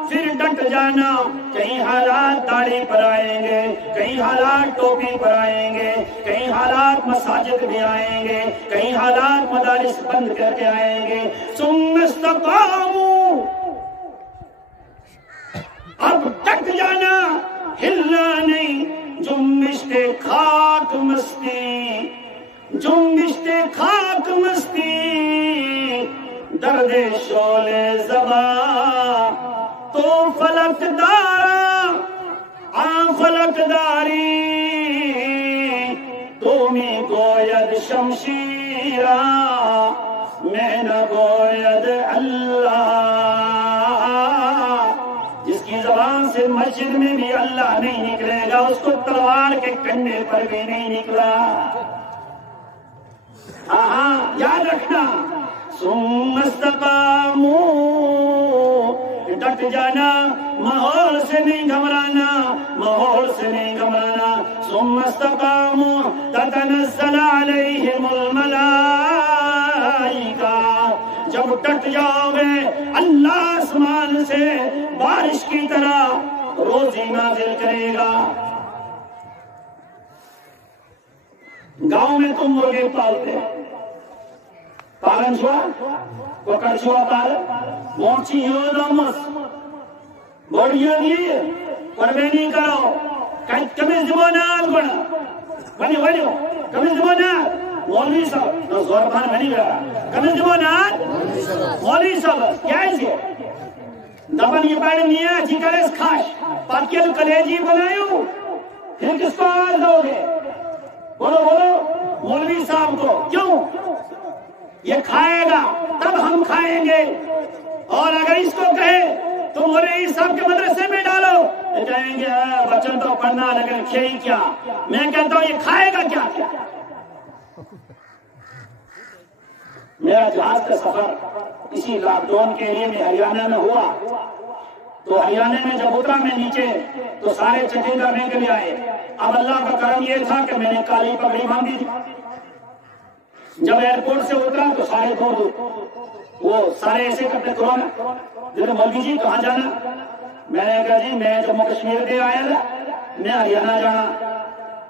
پھر ڈٹ جانا. کہیں حالات داڑھی پر آئیں گے, کہیں حالات ٹوپی پر آئیں گے, کہیں حالات مساجد میں آئیں گے, کہیں حالات مدارس بند کر کے آئیں گے. ثم استقاموا, اب ڈٹ جانا, ہلنا نہیں. جنبشتے خاک مستی, جنبشتے خاک مستی, درد شعلے زباں تو فلک دارا فلک داری, تمہیں گوید شمشیرا میں نہ گوید اللہ. جس کی زبان سے مسجد میں بھی اللہ نہیں نکلے گا, اس کو تلوار کے کنڈے پر بھی نہیں نکلا. ہاں یاد رکھنا. ثم استقاموا, ڈٹ جانا, ماحول سے نہیں گھبرانا, ماحول سے نہیں گھبرانا. ثم استقاموا تتنزل علیہم الملائکہ, جب ڈٹ جاؤ گے اللہ آسمان سے بارش کی طرح روزی نازل کرے گا. گاؤں میں تم مرغے پالتے, پالن چھوا پکڑ چھوا پال موچی ہو دامس بوڑی ہوگی قربانی کرو. کمیز زبانات بنا بنی بنیو کمیز زبانات مولوی صاحب نو زور بھان بنی گیا. کمیز زبانات مولوی صاحب کیا ہے اسے دبن یہ پیڑ نہیں ہے جی کرے اس کھاش پاکیل کلیجی بنائیو. پھر کس کو آواز دو گے؟ بولو بولو مولوی صاحب کو. کیوں؟ یہ کھائے گا تب ہم کھائیں گے, اور اگر اس کو کہے تو مولوی صاحب کے مدرسے میں ڈالو, کہیں گے بچن تو پڑھنا لیکن کھیئی کیا. میں کہتا ہوں یہ کھائے گا کیا. میرا جہاز کا سفر اسی لاک ڈاؤن کے ایریے میں ہریانہ میں ہوا, تو ہریانہ میں جب اترا میں نیچے تو سارے چیکنگ کرنے کے لیے آئے. اب اللہ کا کرم یہ تھا کہ میں نے کالی پگڑی باندھی تھی. جب ایئرپورٹ سے اترا تو سارے دور وہ سارے ایسے کرتے کرونا مولوی جی کہاں جانا. میں نے کہا جی میں جموں کشمیر دے آیا تھا, میں ہریانہ جانا.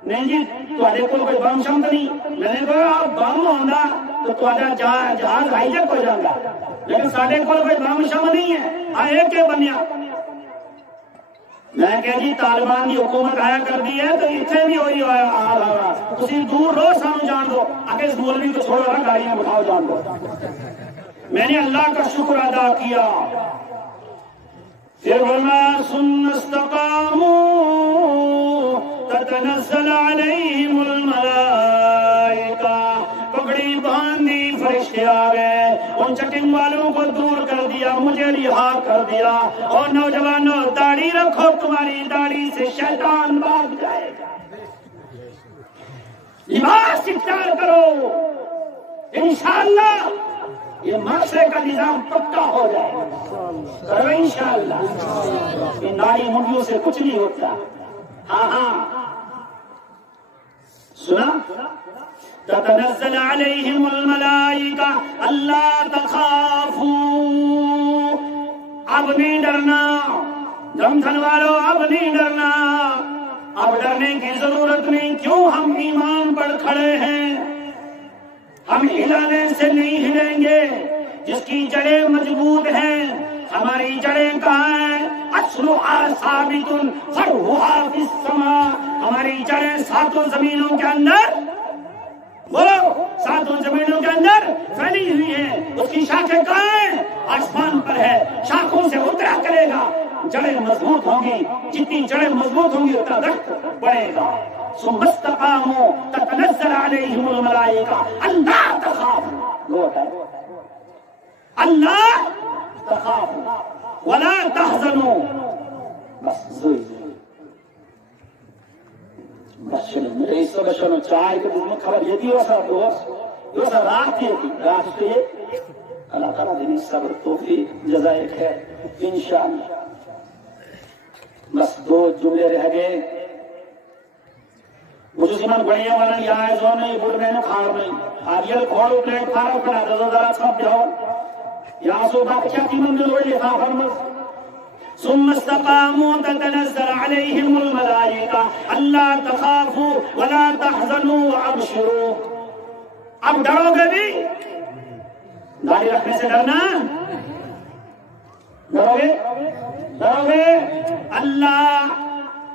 نہیں جی تھوڑے کو کوئی بم شم تو نہیں. میں نے کہا بم ہونا تو تھوڑا جہاز ہائی جیک ہو جائے گا, لیکن سارے کو کوئی بم شم نہیں ہے. ایک کے بنیا. میں کہ جی طالبان کی حکومت آیا کر دی ہے تو اتنے بھی ہوئی تھی دور رو سانو جان دو, آگے اس مولوی کو چھوڑو نا گاڑیاں بٹھاؤ جان دو. میں نے اللہ کا شکر ادا کیا. پھر فرمایا ثم استقاموا تتنزل علیہم الملائکہ, پگڑی باندھی فرشتے آ گئے, ان چٹنگ والوں کو دور کر دیا, مجھے رہا کر دیا. اور نوجوانوں داڑھی رکھو, تمہاری داڑھی سے شیطان بھاگ جائے گا. لباس اختیار کرو, انشاءاللہ یہ معاشرے کا نظام پکا ہو جائے گا. کرو انشاءاللہ. ان داڑھی منڈیوں سے کچھ نہیں ہوتا. ہاں ہاں سنا. تتنزل علیہم الملائکہ اللہ تخافوا, اب نہیں ڈرنا. جمدھن والو اب نہیں ڈرنا, اب ڈرنے کی ضرورت نہیں. کیوں؟ ہم ایمان پر کھڑے ہیں, ہم ہلانے سے نہیں ہلیں گے. جس کی جڑیں مضبوط ہیں, ہماری جڑیں کہاں ہیں؟ اصلها ثابت فرعها فی السماء, ہماری جڑیں ساتوں زمینوں کے اندر, بولو ساتوں زمینوں کے اندر پھیلی ہوئی ہیں. اس کی شاخیں کہاں ہیں؟ آسمان پر ہے. شاخوں سے اترا کرے گا, جڑیں مضبوط ہوں گی. جتنی جڑیں مضبوط ہوں گی اتنا درخت بڑھے گا. ثم استقاموا تتنزل علیہم الملائکہ اللہ تخافوا, اللہ تخافوا ولا تحزنوا. بس میرے اس وقت چائے کے دن میں خبر یہ تھی ویسا دوست ویسا رات کے اللہ تعالیٰ دینی صبر توفیق جزائے خیر انشاءاللہ. بس 2 جملے رہ گئے. مجھے سمجھ بڑھیا والا یا ہے جو نہیں بڑھ میں نے کھاڑ نہیں آگیل کھوڑو پلیٹ کھاڑا پڑا دو ذرا چھپ جاؤ یا سو بات کیا تیمن دل وڑی خواہ فرمز. ثم استقاموا تتنزل عليهم الملائكة ألا تخافوا ولا تحزنوا وأبشروا. اب ڈرو گے بھی داڑھی رکھنے سے ڈرنا ڈرو گے اللہ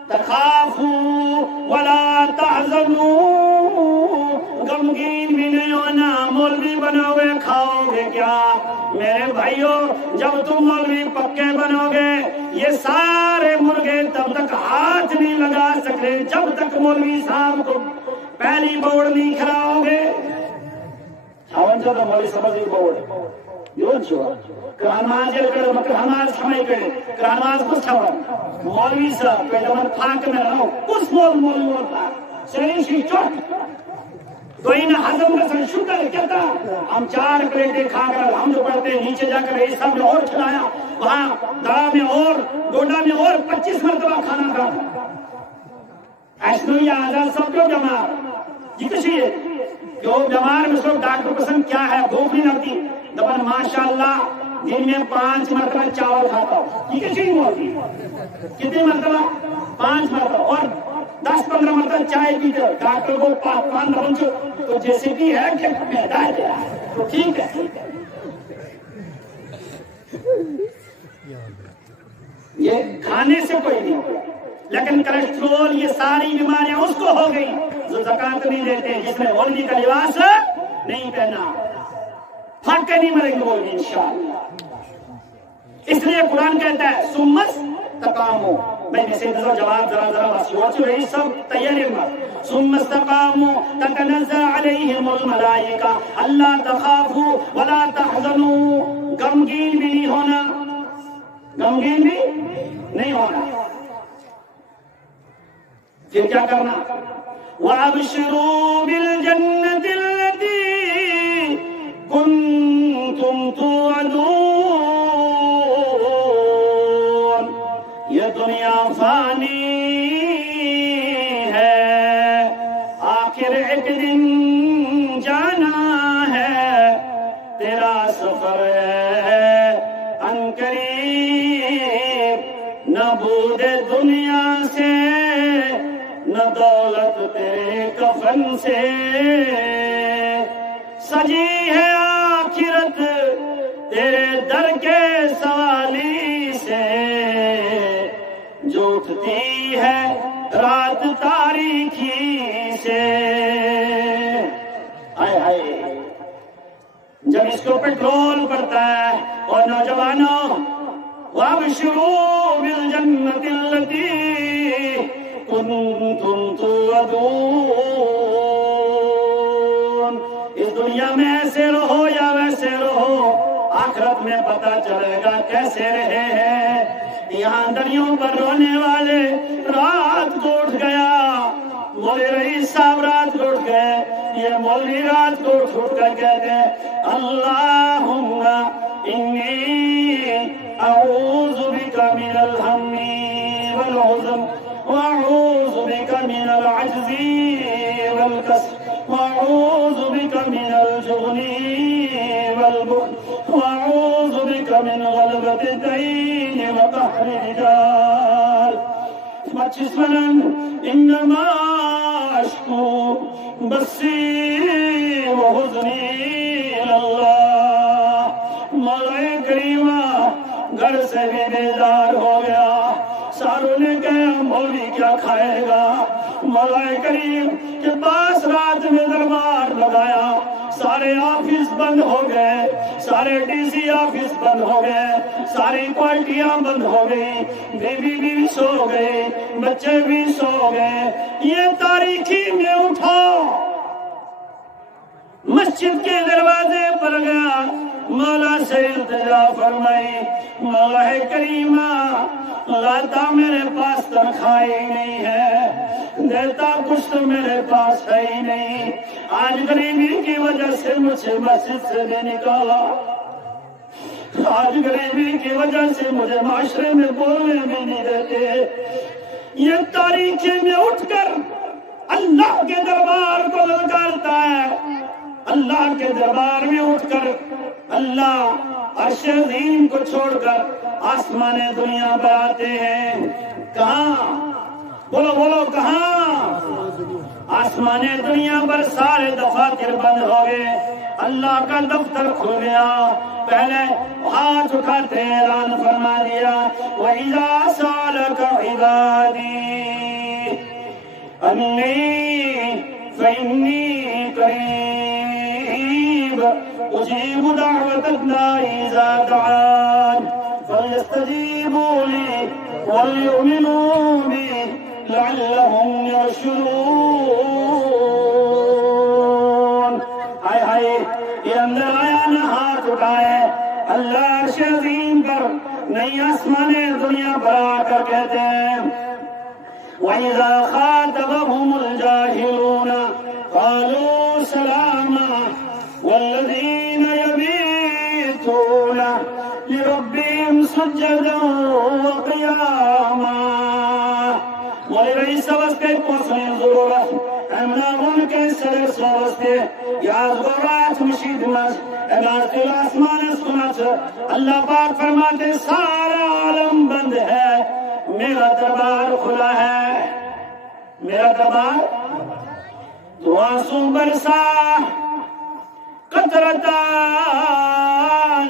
تخافوا ولا تحزنوا غمگین بھی نہیں ہونا. مولوی بنو گے کھاؤ گے کیا میرے بھائیوں؟ جب تم مولوی پکے بنو گے یہ سارے مرغے تب تک ہاتھ نہیں لگا سکتے جب تک مولوی صاحب کو پہلی بوڑ نہیں کھلاؤ گے. جو تو مولوی سمجھ بوڑ کرانواز کرانواز سمجھ کرے کرانواز کچھ چھوڑا مولوی صاحب پیدمان پھاک میں رہو کس مولوی ہوتا سری شی چوٹ تو انہیں حضم رسل شکر کہتا ہم 4 پلیٹیں کھا کر ہم جو پڑھتے نیچے جا کر یہ سب نے اور کھلایا وہاں دڑا میں اور ڈوڈا میں اور 25 مرتبہ کھانا کھانا ایسنوی آزاد سب کیوں بیمار یہ کسی ہے کیوں بیمار میں سب ڈاکٹر پسند کیا ہے بھوک نہیں لگتی دبن ماشاءاللہ دن میں 5 مرتبہ چاول کھاتا ہوں یہ کسی نہیں ہوتی کتنی مرتبہ 5 مرتبہ اور 10-15 مرتبہ چائے پیتے ڈاکٹر کو 5 بنچو تو جیسے بھی ہے کہ پیدا ہے تو ٹھیک ہے. یہ کھانے سے کوئی نہیں ہوگا لیکن کلیسٹرول یہ ساری بیماریاں اس کو ہو گئی جو زکات نہیں دیتے جس میں مولوی کا لباس نہیں پہنا پھٹ کے نہیں مرے گی مولوی انشاءاللہ. اس لیے قرآن کہتا ہے سمس تقامو میں جسے جواب ذرا وسیوچ رہی سب تیاری مت ثم استقاموا تتنزل عليهم الملائكة الا تخافوا ولا تحزنوا. غمگین بھی نہیں ہونا غمگین بھی نہیں ہونا. پھر کیا کرنا وَأَبْشِرُوا بِالْجَنَّةِ الَّتِي كُنْتُمْ تُوعَدُونَ. یہ دنیا فانی ہے آخر ایک دن جانا ہے تیرا سفر ہے عنقریب. نہ بود دنیا سے نہ دولت تیرے کفن سے سجی ہے آخرت تیرے در کے سوالی سے جو اٹھتی ہے رات تاریکی سے. ہائے ہائے جب اس کو پیٹرول پڑتا ہے اور نوجوانوں وَابْشِرُوا بِالْجَنَّةِ الَّتِي كُنْتُمْ تُوعَدُونَ. اس دنیا میں ایسے رہو یا ویسے رہو آخرت میں پتہ چلے گا کیسے رہے ہیں. یہاں دروں پر رونے والے رات کو اٹھ گیا مولوی رئیس صاحب رات کو اٹھ گئے یہ مولوی رات کو اٹھ کر کہتے ہیں اللہم انی اعوذ بک من الہم والحزن واعوذ بک من العجز والکسل واعوذ بک من الجبن والبخل واعوذ بک من غلبۃ الدین وقہر الرجال. مجسماً انما اشکو بثی وحزنی اللہ. مولا کریمہ گھر سے بھی بیدار ہو گیا ساروں نے کہا مولوی کیا کھائے گا. مولا کریم کے پاس رات میں دربار لگایا سارے آفس بند ہو گئے سارے ڈی سی آفس بند ہو گئے ساری کوالٹیاں بند ہو گئی بیوی بھی سو گئے بچے بھی سو گئے. یہ تاریکی میں اٹھا مسجد کے دروازے پر گیا مولا سے التجا فرمائی مولا کریمہ لاتا میرے پاس تنخواہ ہی نہیں ہے دیتا کچھ تو میرے پاس ہے ہی نہیں. آج غریبی کی وجہ سے مجھے مسجد سے بھی نکالا آج غریبی کی وجہ سے مجھے معاشرے میں بولنے بھی نہیں دیتے. یہ تاریخی میں اٹھ کر اللہ کے دربار کو للکارتا ہے. اللہ کے دربار میں اٹھ کر اللہ عرش عظیم کو چھوڑ کر آسمان دنیا پر آتے ہیں. کہاں؟ بولو بولو کہاں؟ آسمان دنیا پر سارے دفاتر بند ہو گئے. اللہ کا دفتر کھل گیا. پہلے ہاتھ اٹھاتے اعلان فرما دیا وَإِذَا سَأَلَكَ عِبَادِي أَنِّي فَإِنِّي قَرِيبٌ أُجِيبُ دَعْوَةَ الدَّاعِ إِذَا دَعَانِ فَلْيَسْتَجِيبُوا لِي وَلْيُؤْمِنُوا بِي لَعَلَّهُمْ يَرْشُدُونَ. ہائے ہائے یہ اندر آیا نہ ہاتھ اٹھائے. اللہ عرش عظیم پر نئی آسمان دنیا پر آ کر کہتے ہیں وَإِذَا خَاطَبَهُمُ الْجَاهِلُونَ قَالُوا سَلَامًا وَالَّذِينَ يَبِيتُونَ لِرَبِّهِمْ سُجَّدًا وَقِيَامًا. مولی رئیس واسطے پوچھنے ضرورت امناون کے سرس واسطے یاد برات مشید مس عبادت الاسمان سنت. اللہ پاک فرماتے سارا عالم بند ہے میرا دربار کھلا ہے. میرا دربار تو آنسو برسا قطرتان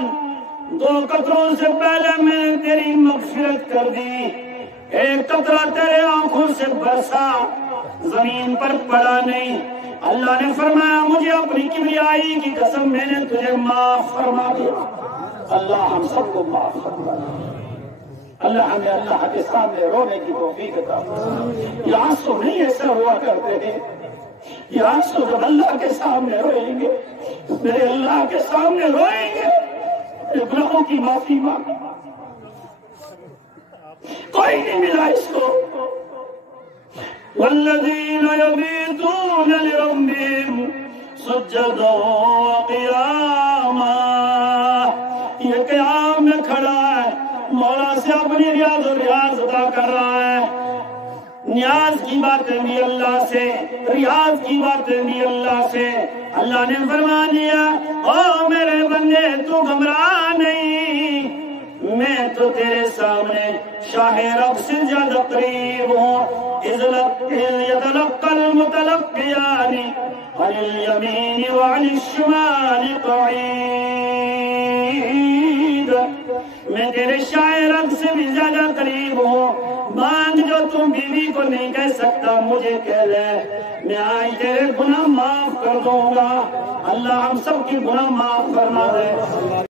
دو قطروں سے پہلے میں نے تیری مغفرت کر دی. ایک قطرہ تیرے آنکھوں سے برسا زمین پر پڑا نہیں. اللہ نے فرمایا مجھے اپنی کبریائی کی قسم میں نے تجھے معاف فرما دیا. اللہ ہم سب کو معاف فرما دیا. اللہ ہمیں اللہ کے سامنے رونے کی توفیق عطا فرمائے. یہ آنسو نہیں ایسا ہوا کرتے ہیں. یہ آنسو جب اللہ کے سامنے روئیں گے میرے اللہ کے سامنے روئیں گے گناہوں کی معافی مانگیں. کوئی نہیں ملا اس کو. والذین یبیتون لربہم سجدا وقیاما. یہ قیام میں کھڑا ہے مولا سے اپنی ریاض و ریاض ادا کر رہا ہے. نیاز کی باتیں بھی اللہ سے, ریاض کی باتیں بھی اللہ سے. اللہ نے فرما دیا او میرے بندے تو گھبرا نہیں, میں تو تیرے سامنے شاہ رب سے زیادہ قریب ہوں. اذ يتلقى المتلقيان عن اليمين وعن الشمال قعيد. میں تیرے شاہ رب سے بھی زیادہ قریب ہوں. مانگ جو تم بیوی کو نہیں کہہ سکتا مجھے کہہ لے, میں آج تیرے گناہ معاف کر دوں گا. اللہ ہم سب کی گناہ معاف فرما دے.